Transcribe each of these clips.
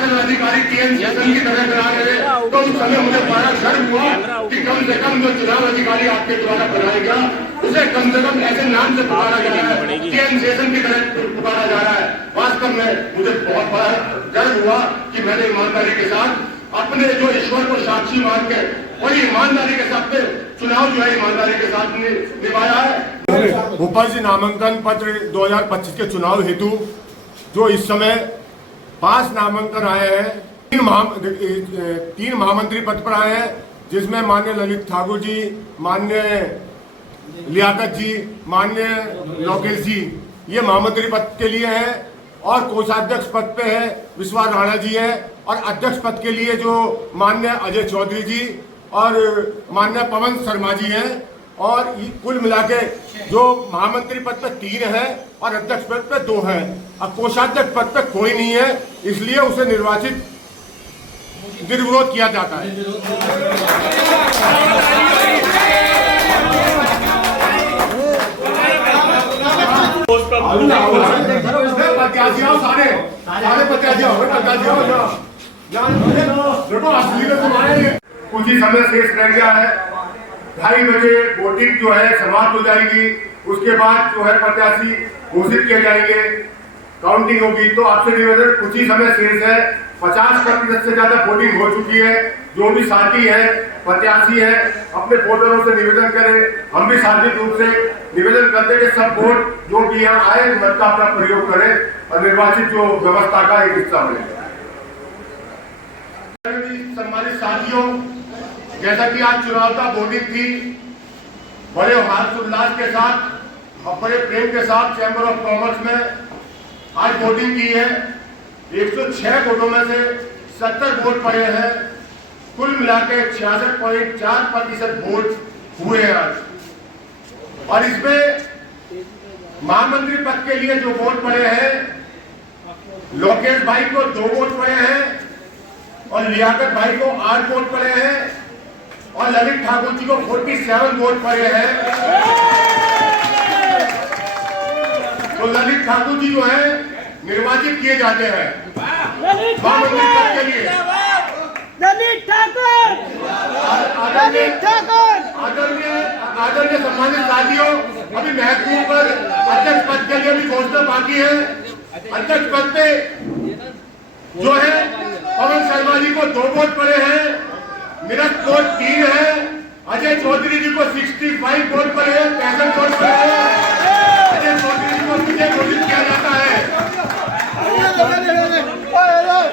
निर्वाचन अधिकारी टीएन शेषन की तरह करा रहे, तो उस समय मुझे बड़ा गर्व हुआ कि कम से कम जो चुनाव अधिकारी आपके द्वारा बनाया गया उसे कम से कम ऐसे नाम से पुकारा जा रहा है, टीएन शेषन की तरह पुकारा जा रहा है। वास्तव में मुझे बहुत बड़ा गर्व हुआ कि मैंने ईमानदारी के साथ अपने जो ईश्वर को साक्षी मान के और ईमानदारी के साथ चुनाव जो है ईमानदारी के साथ निभाया है। उपज नामांकन पत्र 2025 के चुनाव हेतु जो इस समय 5 नामांकन आए हैं, 3 महामंत्री पद पर आए हैं, जिसमें माननीय ललित ठाकुर जी, माननीय लियाकत जी, माननीय लोकेश जी ये महामंत्री पद के लिए हैं, और कोषाध्यक्ष पद पे है विश्वास राणा जी हैं, और अध्यक्ष पद के लिए जो माननीय अजय चौधरी जी और माननीय पवन शर्मा जी हैं, और कुल मिला के जो महामंत्री पद पे 3 है और अध्यक्ष पद पे 2 है, और कोषाध्यक्ष पद पे कोई नहीं है, इसलिए उसे निर्विरोध किया जाता है। कुछ ही समय शेष रह गया है, 2:30 बजे वोटिंग जो है समाप्त हो जाएगी। उसके बाद जो है प्रत्याशी घोषित किए जाएंगे, काउंटिंग होगी। तो आपसे निवेदन, कुछ ही समय शेष है, 50% से ज्यादा वोटिंग हो चुकी है। जो भी साथी है, प्रत्याशी है, अपने वोटरों से निवेदन करें, हम भी शांति रूप से निवेदन करते हैं कि सब वोट जो भी यहाँ आए मत का अपना प्रयोग करें और निर्वाचित जो व्यवस्था का एक हिस्सा बने। सम्मानित साथियों, जैसा कि आज चुनाव का वोटिंग थी, बड़े हर्षोल्लास के साथ और बड़े प्रेम के साथ चैंबर ऑफ कॉमर्स में आज वोटिंग की है। 106 वोटों में से 70 वोट पड़े हैं। कुल मिलाकर 66.4% वोट हुए हैं आज। और इसमें महामंत्री पद के लिए जो वोट पड़े हैं, लोकेश भाई को 2 वोट पड़े हैं और लियाकत भाई को 8 वोट पड़े हैं और ललित ठाकुर जी को 47 वोट पड़े हैं। तो ललित ठाकुर जी जो है निर्वाचित किए जाते हैं महामंत्री पद के लिए। ललित ठाकुर, ललित ठाकुर। आदरणीय सम्मानित साथियों, अभी महत्वपूर्ण पर अध्यक्ष पद के लिए भी घोषणा बाकी है। अध्यक्ष पद पे जो है पवन शर्मा जी को 2 वोट पड़े हैं, निरस्त वोट 3 है, अजय चौधरी जी को 65 वोट पड़े हैं, 65 वोट पड़े हैं। अजय चौधरी जी को विजय घोषित किया जाता है।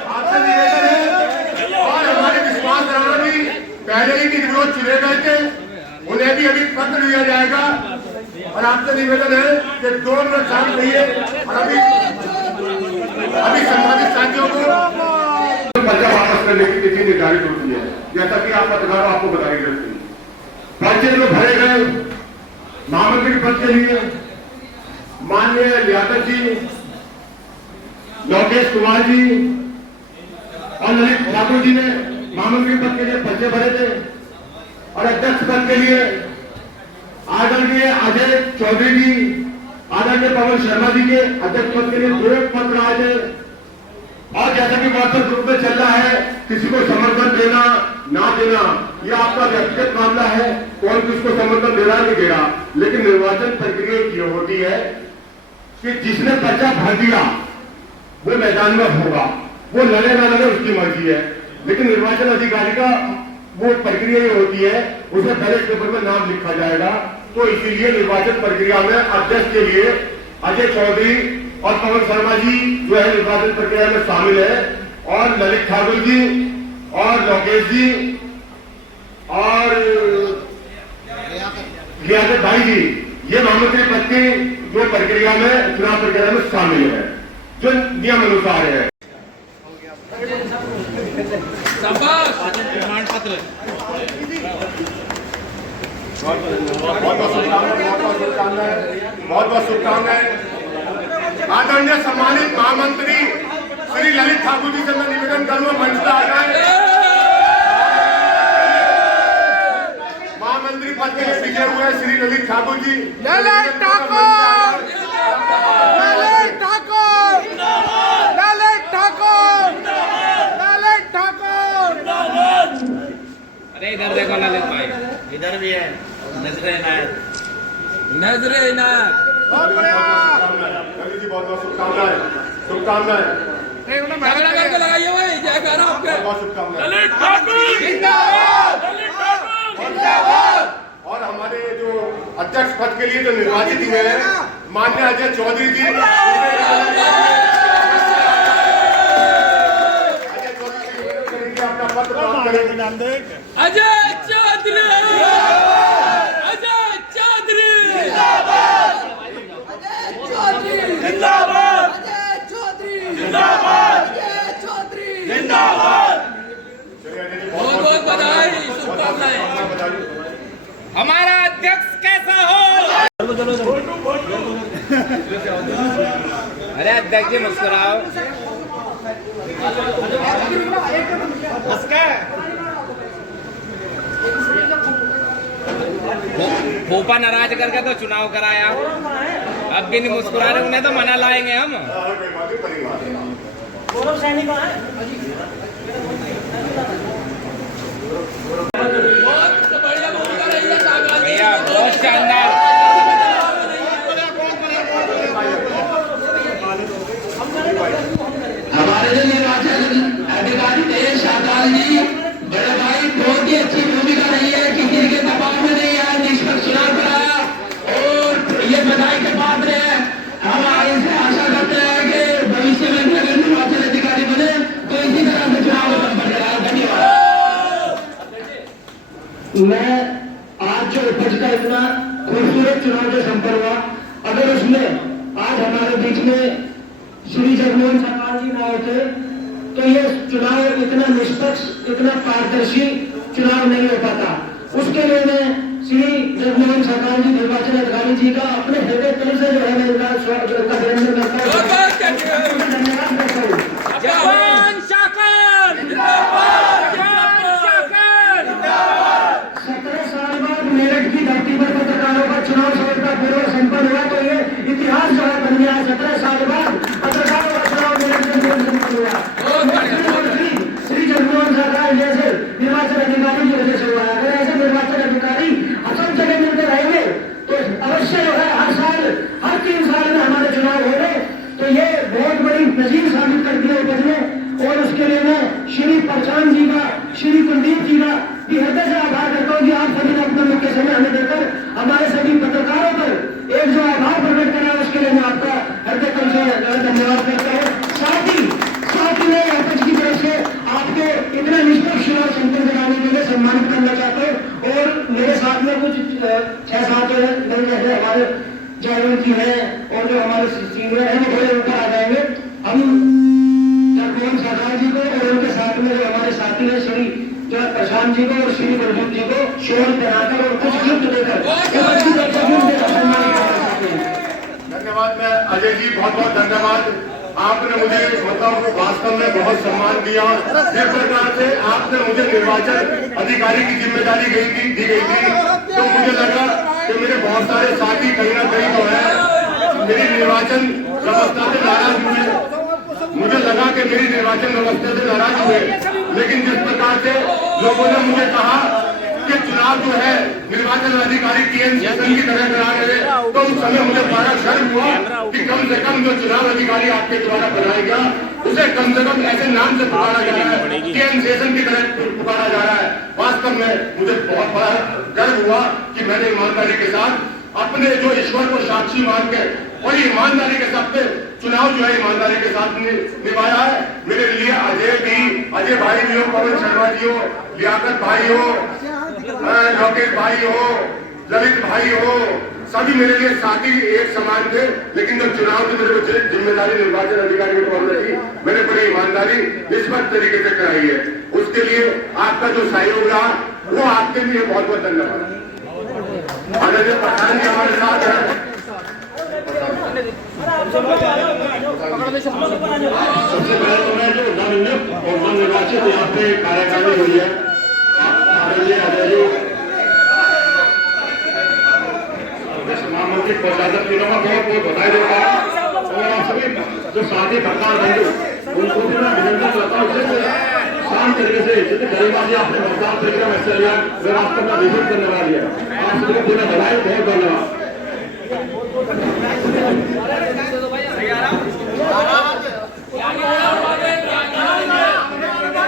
आपसे निवेदन है, और हमारे विश्वास राणा भी पहले ही निर्विरोध चुने गए थे, उन्हें भी अभी पत्र दिया जाएगा। और आपसे निवेदन है कि 2 मिनट शांत रहिए और अभी सम्मानित साथियों को पर्चा वापस करने की तिथि निर्धारित होती है, जैसा कि आप पत्रकारों आपको बताई जाती है। पर्चे जो भरे गए महामंत्री पद के लिए, माननीय लियाकत जी, लोकेश कुमार जी और ललित ठाकुर जी ने महामंत्री पद के लिए पर्चे भरे थे। और अध्यक्ष पद के लिए आदरणीय अजय चौधरी जी, आदरणीय पवन शर्मा जी के अध्यक्ष पद के लिए 2 पत्र आए थे। और जैसा कि व्हाट्सएप ग्रुप में चल रहा है, किसी को समर्थन देना ना देना यह आपका व्यक्तिगत मामला है, कौन किसको समर्थन दे रहा नहीं दे रहा। लेकिन निर्वाचन प्रक्रिया ये होती है कि जिसने पर्चा भर दिया वो मैदान में होगा, वो लड़े ना लड़े उसकी मर्जी है। लेकिन निर्वाचन अधिकारी का वो प्रक्रिया ये होती है, उसे बैलेट पेपर में नाम लिखा जाएगा। तो इसीलिए निर्वाचन प्रक्रिया में अध्यक्ष के लिए अजय चौधरी और पवन शर्मा जी जो है निर्वाचन प्रक्रिया में शामिल है, और ललित ठाकुर जी और लोकेश जी और लियाकत भाई जी ये महामंत्री पद की जो प्रक्रिया में चुनाव प्रक्रिया में शामिल है, जो नियम अनुसार है। बहुत बहुत शुभकामनाएं। आदरणीय सम्मानित महामंत्री श्री ललित ठाकुर जी से मैं निवेदन करूंगा मंच पर आ जाए। महामंत्री पद के लिए विजय हुए श्री ललित ठाकुर जी। ललित ठाकुर, ललित ठाकुर, ललित ठाकुर। इधर देखो ललित भाई, इधर भी है नजरे इनायत। नजरे इनायत। बहुत बढ़िया। ललित जी बहुत बहुत शुभकामनाएं, शुभकामनाएं, तगड़ा करके लगाइए भाई, जयकारा आपके। बहुत शुभकामनाएं। ललित ठाकुर जिंदाबाद, ललित ठाकुर जिंदाबाद। और हमारे जो अध्यक्ष पद के लिए जो निर्वाचित हुए हैं माननीय अजय चौधरी जी, अजय चौधरी जी करेंगे अपना पद प्राप्त करेंगे। अजय चौधरी, अजय चौधरी जिंदाबाद। जिंदाबाद। जिंदाबाद। चलिए अजय जी बहुत बहुत बधाई, शुभकामनाएं। हमारा अध्यक्ष कैसा हो? अरे अध्यक्ष जी मुस्कुराओ। फूफा नाराज करके तो चुनाव कराया, अब भी नहीं मुस्कुरा रहे, उन्हें तो मना लाएंगे हम। भैया बहुत शानदार। हमारे जो निर्वाचन अधिकारी थे शाहजाल जी, बड़े भाई बहुत ही अच्छी भूमिका रही है, किसी के दबाव में नहीं आया, निष्पक्ष चुनाव कराया और ये बधाई के पात्र है। हम आगे से आशा करते हैं कि भविष्य में अगर निर्वाचन अधिकारी बने तो इसी तरह से चुनाव संपन्न कराया। धन्यवाद। मैं आज जो उपज का इतना खूबसूरत चुनाव जो संपन्न हुआ, अगर उसमें आज हमारे बीच में श्री जगमोहन सरकार जी ना होते तो ये चुनाव इतना निष्पक्ष, इतना पारदर्शी चुनाव नहीं हो पाता। उसके लिए मैं श्री जगमोहन सरकार जी, निर्वाचन अधिकारी जी का अपने हृदय तल से जो है मैं धन्यवाद करता हूँ। जवान शाकर जिंदाबाद, जवान शाकर जिंदाबाद। 17 साल बाद मेरठ की धरती पर पत्रकारों का चुनाव सफलतापूर्वक संपन्न हुआ तो ये इतिहास जो है बन गया। 17 साल बाद पत्रकारों का चुनाव मेरठ में संपन्न हुआ। श्री जगमोहन सरकार जैसे निर्वाचन अधिकारी की वजह से हुआ। अगर ऐसे निर्वाचन अधिकारी सब जगह मिलते रहेंगे तो अवश्य जो है हर साल, हर 3 साल में हमारे चुनाव हो गए तो ये बहुत बड़ी नजीर साबित करती है उपज में। और उसके लिए मैं श्री प्रशांत जी का, श्री कुलदीप जी का भी हृदय से आभार करता हूँ कि आप सभी ने अपना मुख्य समय हमें देकर हमारे सभी पत्रकारों पर एक जो आभार प्रकट करा, उसके लिए मैं आपका हृदय तल से धन्यवाद करता हूँ। साथ ही मैं उपज की तरफ से आपको इतना निष्पक्ष चुनाव संपन्न कराने के लिए सम्मानित करना चाहता हूँ। और मेरे साथ में कुछ 6-7 जो है हमारे जयवंत जी हैं और जो हमारे सीनियर हैं वो थोड़े ऊपर आ जाएंगे। हम जगमोहन सरकार जी को और उनके साथ में जो हमारे साथी हैं श्री जो प्रशांत जी को और श्री कुलदीप जी को शोर पहनाकर और कुछ गिफ्ट देकर सम्मानित करना चाहते हैं। धन्यवाद। मैं अजय जी बहुत बहुत धन्यवाद। आपने मुझे मतलब वास्तव में बहुत सम्मान दिया। जिस प्रकार से आपने मुझे निर्वाचन अधिकारी की जिम्मेदारी दी गई थी तो मुझे लगा कि मेरे बहुत सारे साथी कहीं ना कहीं जो है मेरी निर्वाचन व्यवस्था से नाराज हुए। मुझे लगा कि मेरी निर्वाचन व्यवस्था से नाराज हुए, लेकिन जिस प्रकार से लोगों ने मुझे कहा कि चुनाव जो है निर्वाचन अधिकारी TN सेशन की तरह करा रहे तो उस समय मुझे बड़ा शर्म हुआ कि कम से कम जो चुनाव अधिकारी आपके द्वारा बनाया गया उसे कम से कम ऐसे नाम से पुकारा जा रहा है, TN सेशन की तरह पुकारा जा रहा है। वास्तव में मुझे बहुत बड़ा गर्व हुआ कि मैंने ईमानदारी के साथ अपने जो ईश्वर को साक्षी मान के और ईमानदारी के साथ चुनाव जो है ईमानदारी के साथ निभाया है। मेरे लिए अजय भाई भी हो, पवन शर्मा जी हो, लियाकत भाई हो, लोकेश भाई हो, ललित भाई हो, सभी मेरे लिए साथी एक समान थे। लेकिन जब चुनाव की मेरे को जिम्मेदारी निर्वाचन अधिकारी के तौर पर थी, मैंने बड़ी ईमानदारी निष्पक्ष तरीके से कराई है। उसके लिए आपका जो सहयोग रहा वो आपके लिए बहुत बहुत धन्यवाद। आदरणीय प्रधान जी हमारे साथ हैं। सबसे पहले तो मैं जो नवनियुक्त और नवनिर्वाचित यहाँ पे कार्यकारिणी हुई है महामंत्री प्रशासन तीनों का बहुत बहुत बधाई देता है। और आप सभी जो साथी सरकार बंधु उनको भी मैं अभिनंदन करता हूँ। शांत तरीके से जितने गरीबाजी आपने मतदान तरीके में हिस्सा लिया मैं वास्तव में विरोध करने वाली है। आप सबको पूरा बधाई, बहुत धन्यवाद।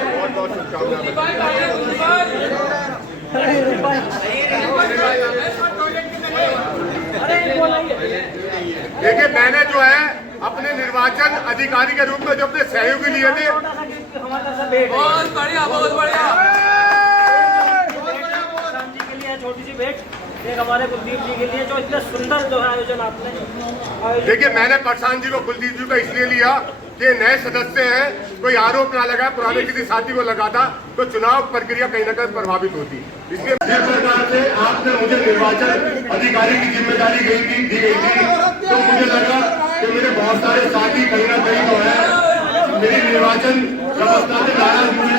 बहुत देखिए, मैंने जो है अपने निर्वाचन अधिकारी के रूप में जो अपने सहयोगी लिए थे, बहुत बढ़िया, बहुत बढ़िया। जी के लिए छोटी सी भेंट एक हमारे कुलदीप जी के लिए जो इतने सुंदर जो है आयोजन आपने देखिए मैंने प्रशांत जी को, कुलदीप जी को इसलिए लिया कि नए सदस्य हैं, कोई आरोप ना लगा, पुराने किसी साथी को लगा था तो चुनाव प्रक्रिया कहीं ना कहीं प्रभावित होती। इसलिए जिस प्रकार से आपने मुझे निर्वाचन अधिकारी की जिम्मेदारी दी गई थी तो मुझे लगा कि मेरे बहुत सारे साथी कहीं ना कहीं जो है मेरी निर्वाचन व्यवस्था से नाराज हुए।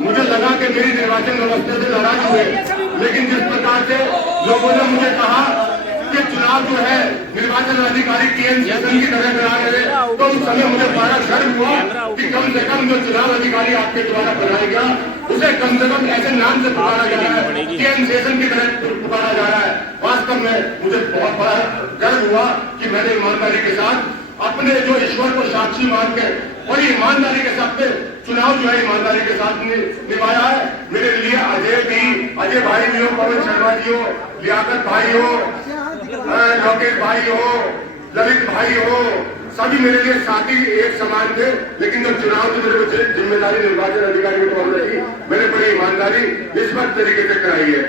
मुझे लगा कि मेरी निर्वाचन व्यवस्था से नाराज हुए, लेकिन जिस प्रकार से लोगों ने मुझे कहा कि चुनाव जो है निर्वाचन अधिकारी TN सेशन की तरह करा रहे, तो उस समय मुझे बड़ा गर्व हुआ कि कम से कम जो चुनाव अधिकारी आपके द्वारा बनाया गया उसे कम से कम ऐसे नाम से पुकारा जा रहा है, TN सेशन की तरह पुकारा जा रहा है। वास्तव में मुझे बहुत बड़ा गर्व हुआ कि मैंने ईमानदारी के साथ अपने जो ईश्वर को साक्षी मान के और ईमानदारी के साथ चुनाव जो है ईमानदारी के साथ निभाया है। मेरे लिए अजय भाई भी हो, पवन शर्मा जी हो, लियाकत भाई हो, लोकेश भाई हो, ललित भाई हो, सभी मेरे लिए साथी एक समान थे। लेकिन जब चुनाव की मेरे जिम्मेदारी निर्वाचन अधिकारी के तौर पर थी, मैंने बड़ी ईमानदारी निष्पक्ष तरीके से कराई है।